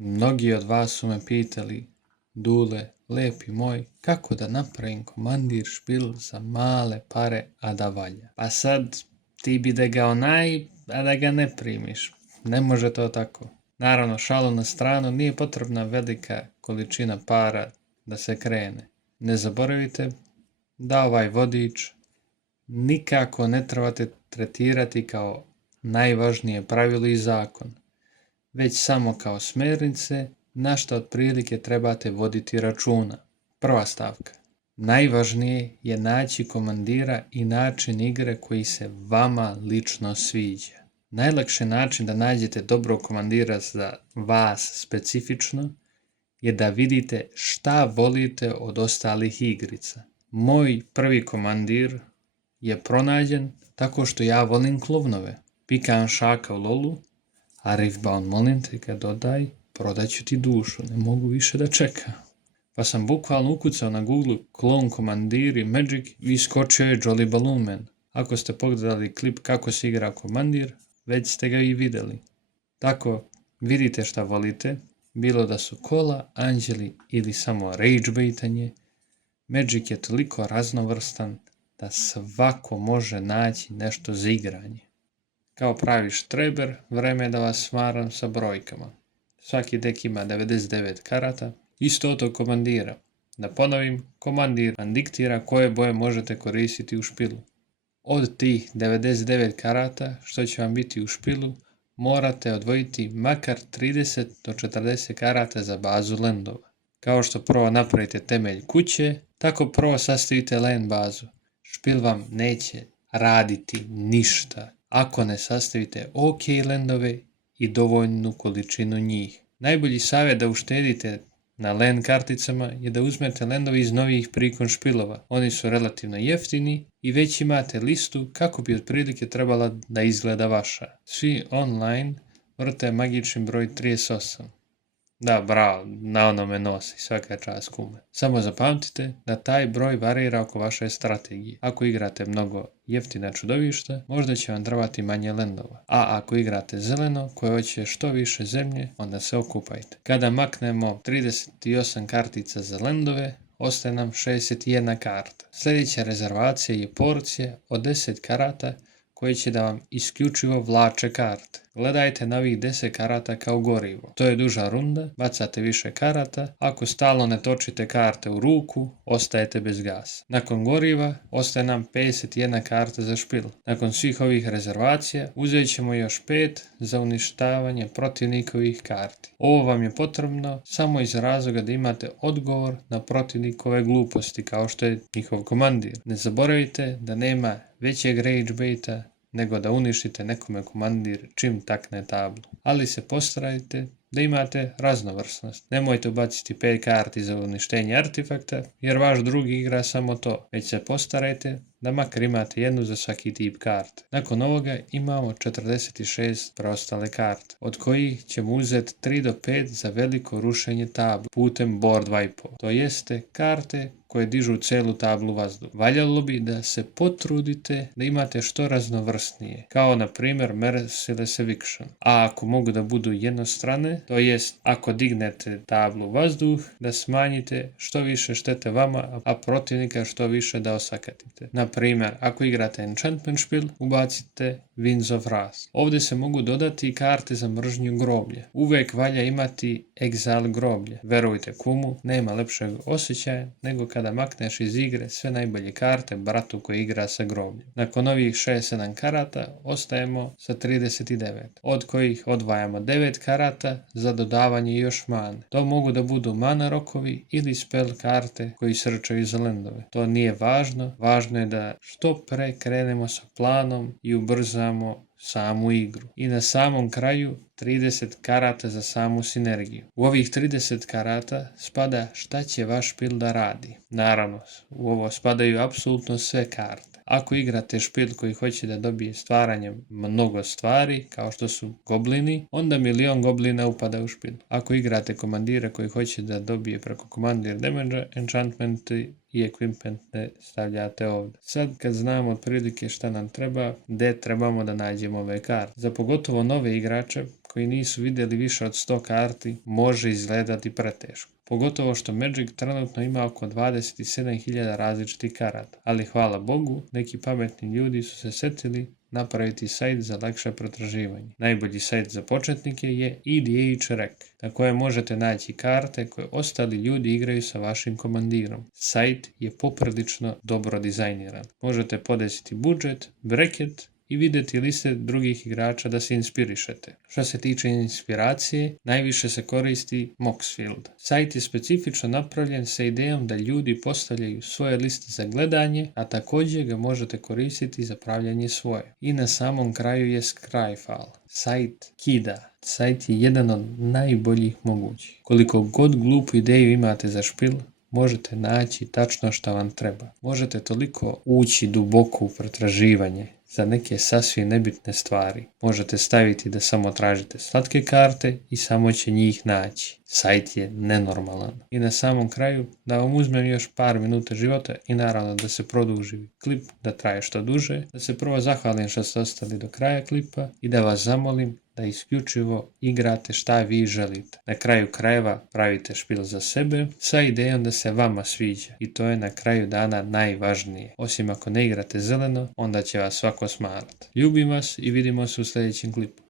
Mnogi od vas su me pitali, Dule, lepi moj, kako da napravim komandir špil za male pare, a da valja. Pa sad, ti bi da ga a da ga ne primiš. Ne može to tako. Naravno, šalu na stranu, nije potrebna velika količina para da se krene. Ne zaboravite da ovaj vodič nikako ne trebate tretirati kao najvažnije pravilo i zakon, već samo kao smernice na što otprilike trebate voditi računa. Prva stavka. Najvažnije je naći komandira i način igre koji se vama lično sviđa. Najlakši način da nađete dobrog komandira za vas specifično je da vidite šta volite od ostalih igrica. Moj prvi komandir je pronađen tako što ja volim klovnove. Pikam šaka u lolu, a Rifbaun, molim te ga dodaj, prodaću ti dušu, ne mogu više da čekam. Pa sam bukvalno ukucao na Google klon komandir i Magic i iskočio je Jolly Balloon Man. Ako ste pogledali klip kako se igra komandir, već ste ga i vidjeli. Tako, vidite šta volite, bilo da su kola, anđeli ili samo rage baitanje. Magic je toliko raznovrstan da svako može naći nešto za igranje. Kao pravi štreber, vreme je da vas smaram sa brojkama. Svaki dek ima 99 karata i 100 komandira. Da ponovim, komandir vam diktira koje boje možete koristiti u špilu. Od tih 99 karata što će vam biti u špilu, morate odvojiti makar 30 do 40 karata za bazu landova. Kao što prvo napravite temelj kuće, tako prvo sastavite land bazu. Špil vam neće raditi ništa ako ne sastavite OK landove i dovoljnu količinu njih. Najbolji savjet da uštedite na land karticama je da uzmete landove iz novih prikon špilova. Oni su relativno jeftini i već imate listu kako bi otprilike trebala da izgleda vaša. Svi online vrte magični broj 38. Da, bravo, na onome nosi, svaka čast kume. Samo zapamtite da taj broj varira oko vaše strategije. Ako igrate mnogo jeftina čudovišta, možda će vam trebati manje landova. A ako igrate zeleno, koje hoće što više zemlje, onda se okupajte. Kada maknemo 38 kartica za landove, ostaje nam 61 karta. Sljedeća rezervacija je porcija od 10 karata koje će da vam isključivo vlače karte. Gledajte na ovih 10 karata kao gorivo. To je duža runda, bacate više karata, ako stalno ne točite karte u ruku, ostajete bez gasa. Nakon goriva ostaje nam 51 karta za špil. Nakon svih ovih rezervacija uzet ćemo još 5 za uništavanje protivnikovih karti. Ovo vam je potrebno samo iz razloga da imate odgovor na protivnikove gluposti kao što je njihov komandir. Ne zaboravite da nema većeg rage baita nego da uništite nekome komandir čim takne tablu. Ali se postarajte da imate raznovrsnost. Nemojte ubaciti 5 karti za uništenje artefakta, jer vaš drugi igra samo to. Već se postarajte da makar imate jednu za svaki tip karte. Nakon ovoga imamo 46 preostale karte, od kojih ćemo uzeti 3 do 5 za veliko rušenje tablu putem board wipe-ova. To jeste karte koje dižu celu tablu vazduh. Valjalo bi da se potrudite da imate što raznovrsnije, kao na primjer Merciless Eviction. A ako mogu da budu jednostrane, to jest ako dignete tablu vazduh, da smanjite što više štete vama, a protivnika što više da osakatite. Na primjer, ako igrate enchantment špil, ubacite Winds of Wrath. Ovdje se mogu dodati i karte za mržnju groblja. Uvijek valja imati Exile groblje. Verujte kumu, nema lepšeg osjećaja nego kada makneš iz igre sve najbolje karte bratu koji igra sa grobljem. Nakon ovih 6-7 karata ostajemo sa 39, od kojih odvajamo 9 karata za dodavanje još mane. To mogu da budu mana rokovi ili spell karte koji srčaju za landove. To nije važno, važno je da što pre krenemo sa planom i ubrzamo samu igru. I na samom kraju 30 karata za samu sinergiju. U ovih 30 karata spada šta će vaš špil da radi. Naravno, u ovo spadaju apsolutno sve karte. Ako igrate špil koji hoće da dobije stvaranjem mnogo stvari, kao što su goblini, onda milion goblina upada u špil. Ako igrate komandira koji hoće da dobije preko komandir damage, enchantmenti i equipmente stavljate ovdje. Sad kad znamo otprilike šta nam treba, gdje trebamo da nađemo ove karte. Za pogotovo nove igrače koji nisu vidjeli više od 100 karti može izgledati preteško. Pogotovo što Magic trenutno ima oko 27.000 različitih karata, ali hvala Bogu, neki pametni ljudi su se setili napraviti sajt za lakše pretraživanje. Najbolji sajt za početnike je EDH Rec, na kojem možete naći karte koje ostali ljudi igraju sa vašim komandirom. Sajt je poprilično dobro dizajniran. Možete podesiti budžet, bracket i vidjeti liste drugih igrača da se inspirišete. Što se tiče inspiracije, najviše se koristi Moxfield. Sajt je specifično napravljen sa idejom da ljudi postavljaju svoje liste za gledanje, a također ga možete koristiti za pravljanje svoje. I na samom kraju je Scryfall. Sajt kida. Sajt je jedan od najboljih mogućih. Koliko god glupu ideju imate za špil, možete naći tačno što vam treba. Možete toliko ući duboko u pretraživanje za neke sasvim nebitne stvari. Možete staviti da samo tražite slatke karte i samo će njih naći. Sajt je nenormalan. I na samom kraju da vam uzmem još par minuta života i naravno da se produži klip, da traje što duže, da se prvo zahvalim što ste ostali do kraja klipa i da vas zamolim da isključivo igrate šta vi želite. Na kraju krajeva pravite špil za sebe sa idejom da se vama sviđa i to je na kraju dana najvažnije. Osim ako ne igrate zeleno, onda će vas svako smarati. Ljubim vas i vidimo se u sljedećem klipu.